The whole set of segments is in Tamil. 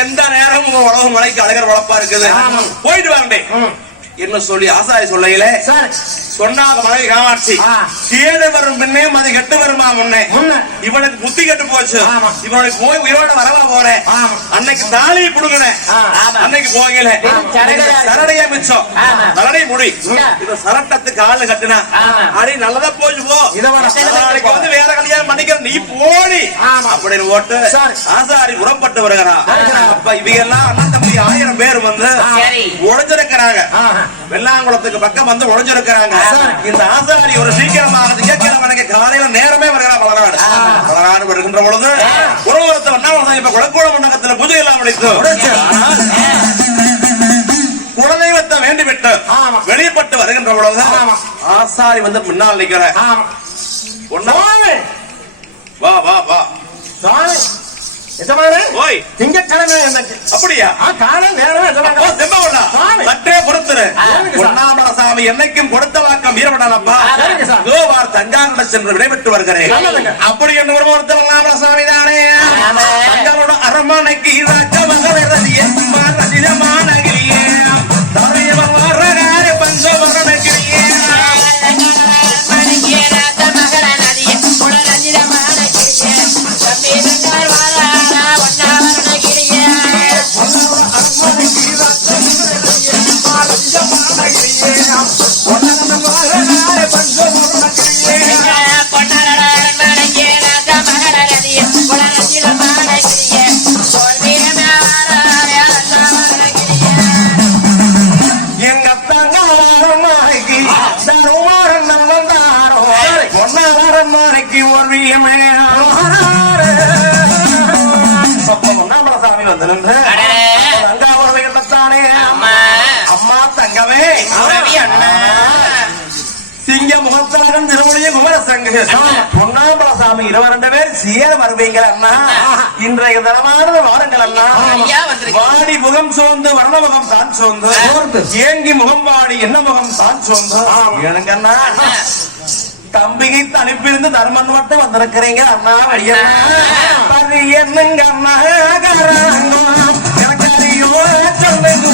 எந்த நேரமும் உங்க உலக மலைக்கு அழகர் வளப்பா இருக்குது. போயிட்டு வாங்க என்ன சொல்லி ஆசாரி சொல்லையில சொன்னாத மலை காமாட்சி. கேடு வரும் பின்னே மதி கெட்டு வருமா முன்னே முன்ன. இவனுக்கு புத்தி கெட்டு போச்சு ஆமா. இவனுக்கு போய் உயிரோட வரவா போறேன் ஆமா. அன்னைக்கு தாலி புடுங்கினேன். அன்னைக்கு போகல சரடையா மிச்சம் ஆமா. சரடை முடி. இவ சரட்டத்து கால கட்டுனா. அடி நல்லதா போச்சு போ நாளைக்கு வந்து வேற கல்யாணம் பண்ணிக்கிற நீ போடி ஆமா. அப்படின்னு ஓட்டு சரி. ஆசாரி புறப்பட்டு வருகிறா. அப்ப இவங்க எல்லாம் அண்ணன் தம்பி ஆயிரம் பேர் வந்து சரி. உழைஞ்சிருக்கிறாங்க. வெள்ளாங்குளத்துக்கு பக்கம் வந்து உழைஞ்சிருக்கிறாங்க சரி. இந்த ஆசாரி ஒரு காலையில நேரமே வருகிறா பலநாடு. பலநாடு வருகின்ற பொழுது உறவுரத்தை வண்ணாம இப்ப குளக்கூட மண்டபத்துல பூஜை எல்லாம் முடித்து குலதெய்வத்தை வேண்டி விட்டு. வெளிப்பட்டு வருகின்ற பொழுது. ஆசாரி வந்து முன்னால் நிக்கிற ஆமா. எஜமானே ஓய் திங்கட்கிழமை எனக்கு அப்படியா ஆ காலை நேரமே. சற்றே பொறுத்துரு. சரிங்க சாமி. என்னைக்கும் கொடுத்த வாக்கம் சாமி. கோவார் தஞ்சாவூர் சென்று விடைபெற்று வருகிறேன். அப்படி என்று ஒரு ஒருத்தர் பொன்னாமல சாமி தானே. தங்களோட அரண்மனைக்கு நின்று அம்மா. தங்கமே. அண்ணா. சிங்க முகத்தாரன் திருமணிய குமரசங்கு. பொன்னாம்பல சாமி இருபது பேர் சேர வருவீங்கள் அண்ணா. இன்றைய தினமானது வாருங்கள் அண்ணா. வாடி முகம் சோர்ந்து வர்ண முகம் தான் சோர்ந்து. ஏங்கி முகம் வாடி என்ன முகம் தான் சோர்ந்து. எனக்கு அண்ணா. தம்பிகை தனிப்பிருந்து தர்மன் மட்டும் வந்திருக்கிறீங்க அண்ணா ஐயா அண்ணா. என்னங்க அண்ணா எனக்கு அறியோ சொல்லுங்க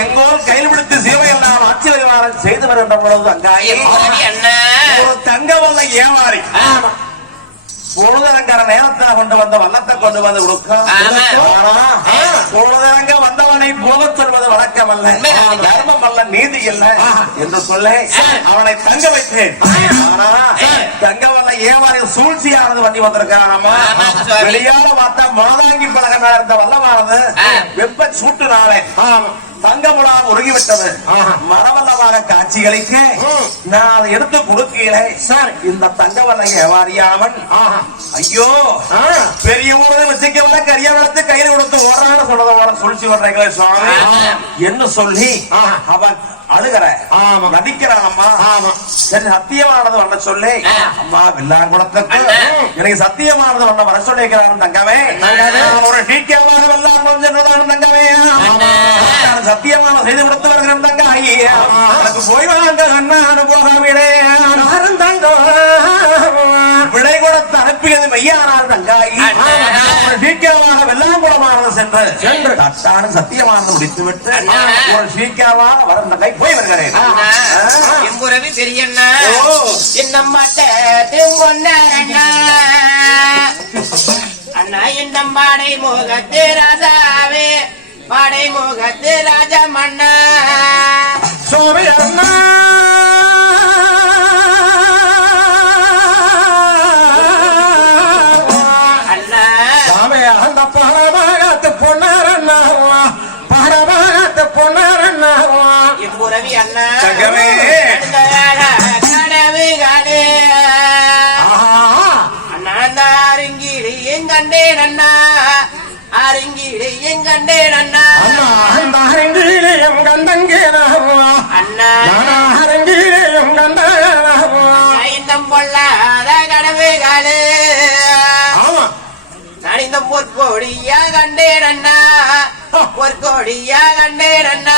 எங்கோல் கையில் பிடித்து சீவையெல்லாம் ஆட்சி செய்து வருகின்ற பொழுது அங்காயே. ஒரு தங்கவல்ல ஏமாறி பொழுதரங்கர நேரத்தை கொண்டு வந்த வல்லத்தை கொண்டு வந்து கொடுக்கும். பொழுதரங்க வந்தவனை போக சொல்வது வழக்கம் அல்ல. தர்மம் அல்ல நீதி இல்ல என்று சொல்ல அவனை தங்க வைத்தேன். ஆனா தங்கவல்ல ஏமாறி சூழ்ச்சியானது வண்டி வந்திருக்கான் அம்மா. ஆமாங்க சுவாமி. வெளியால பார்த்தா மாதாங்கி பழக இருந்த வல்லமானது. வெப்ப சூட்டுனாலே. தங்கமுடா உருகிவிட்டது மரவல்லமாக காட்சிகளுக்கு நான் அதை எடுத்து கொடுக்கிறேன். சார். இந்த தங்கவல்ல ஏவாரியாமன் ஐயோ. பெரிய ஊரை வச்சுக்க வர கரிய வளர்த்து கையில கொடுத்து ஓடுறான்னு சொல்றத ஓட சொல்லிச்சு வர்றீங்களே சுவாமி. என்ன சொல்லி? அவன் அழுகிற. ஆமா. நடிக்கிறான் அம்மா சரி சத்தியமானது வண்ண சொல்லி. அம்மா வில்லாங்குளத்துக்கு அண்ணா. எனக்கு சத்தியமானது வண்ண வர சொல்லிக்கிறான் தங்கமே. ஒரு வெள்ளாம் கொஞ்சம் தங்கமே. சத்தியமான செய்து கொடுத்து வருகிறேன் தங்க ஐயா போய் வாங்க அண்ணாடு போகாமலே விடை கொடுத்து அனுப்பியது மெய்யானார் தங்காயி அண்ணா. சீக்கிரமாக வெள்ளாங்குளமானது சென்று சென்று தட்டான சத்தியமானது முடித்துவிட்டு ஒரு சீக்கிரமாக வரும் தங்கை போய் வருகிறேன் அண்ணா. ஆ. பெரியண்ணா என்னம்மாட்ட திரும்பொன்னாரண்ணா அண்ணா என்னம் மாடை முகத்து ராசாவே மாடை முகத்து ராஜா மன்னா சுவாமி அண்ணா. அண்ணா சாமி அந்த பரமகத்து பொன்னாரண்ணா பரமகத்து அரங்கிலே எங்கண்டேன் அண்ணா. அந்த அரங்கிலே எங்கந்தங்கே அண்ணா. அரங்கிலே எங்கந்த நைந்தம் பொல்லாத கனவு காலே. நனிந்தம் ஒரு கோடியா கண்டேன் அண்ணா. ஒரு கோடியா கண்டேன் அண்ணா.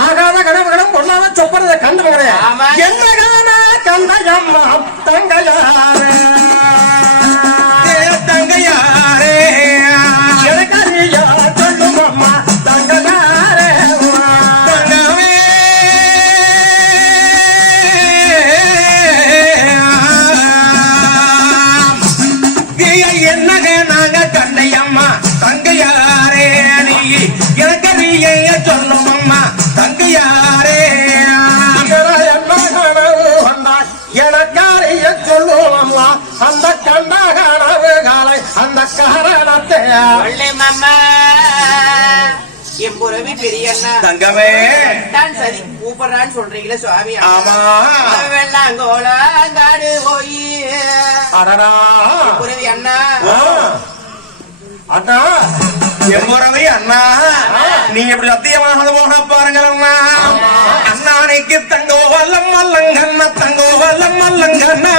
ஆகாத கனவுகளும் பொல்லாத சொப்பறத கண்டு என்ன கந்தயம்மா தங்கையாரே அந்த கண்ட கனவு காலை அந்த காரணத்தை. புறவி பெரிய அண்ணா தங்கமே. தான் சரி கூப்பிடுறான்னு சொல்றீங்களே சுவாமி. ஆமா. வெள்ளாங்கோலாங்காடு போய். அடடா. புறவி அண்ணா. அண்ணா. எம்முறவை அண்ணா. நீங்க இப்படி சத்தியமாக போக பாருங்கள் அண்ணா. அண்ணானைக்கு தங்கோ வல்லம் மல்லங்கண்ணா தங்கோ வல்லம் மல்லங்கண்ணா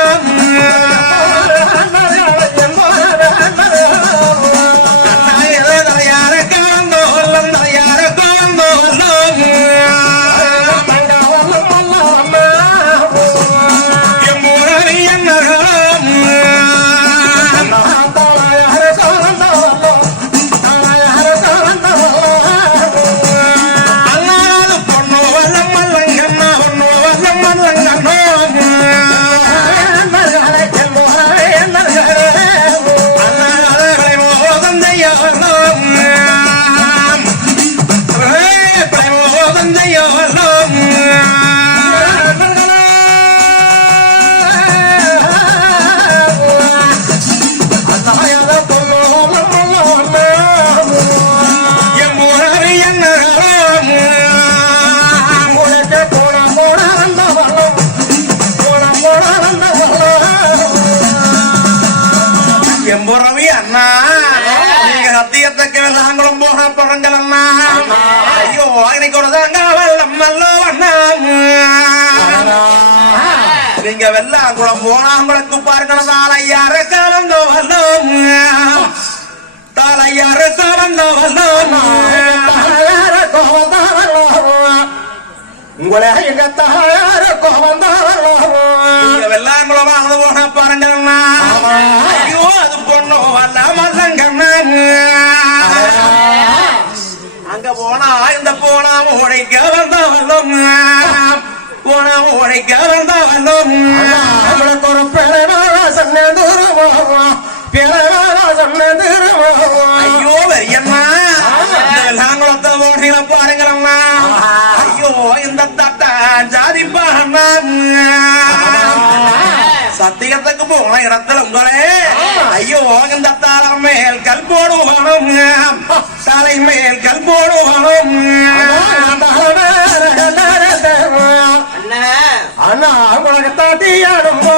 தாங்க வெள்ளம் மல்லோ அண்ணா நீங்க வெள்ளாங்குளம் போனாங்களுக்கு பார்க்கணும் தாளையாறு கலந்தோ வல்லும் தாளையாறு கலந்தோ வல்லும் உங்களை எங்க தாயார கோவந்தாரோ நீங்க வெள்ளாங்குளம் போனா இந்த போனா உடைக்க வந்தவல்லும் போனா உடைக்க வந்தவல்லும் நம்மளுக்கு ஒரு பிறநாளா சொன்ன தூரமா? பிறநாளா சொன்ன தூரமா? ஐயோ வெறியம்மா இந்த வெள்ளாங்குளத்தை ஓடின பாருங்களம்மா ஐயோ இந்த தட்ட ஜாதிப்பா சத்தியத்துக்கு போன இடத்துல உங்களே. ஐயோ இந்த தாளம் மேல் கல் போடுவானும் தலை மேல் கல் போடுவானும் உங்களுக்கு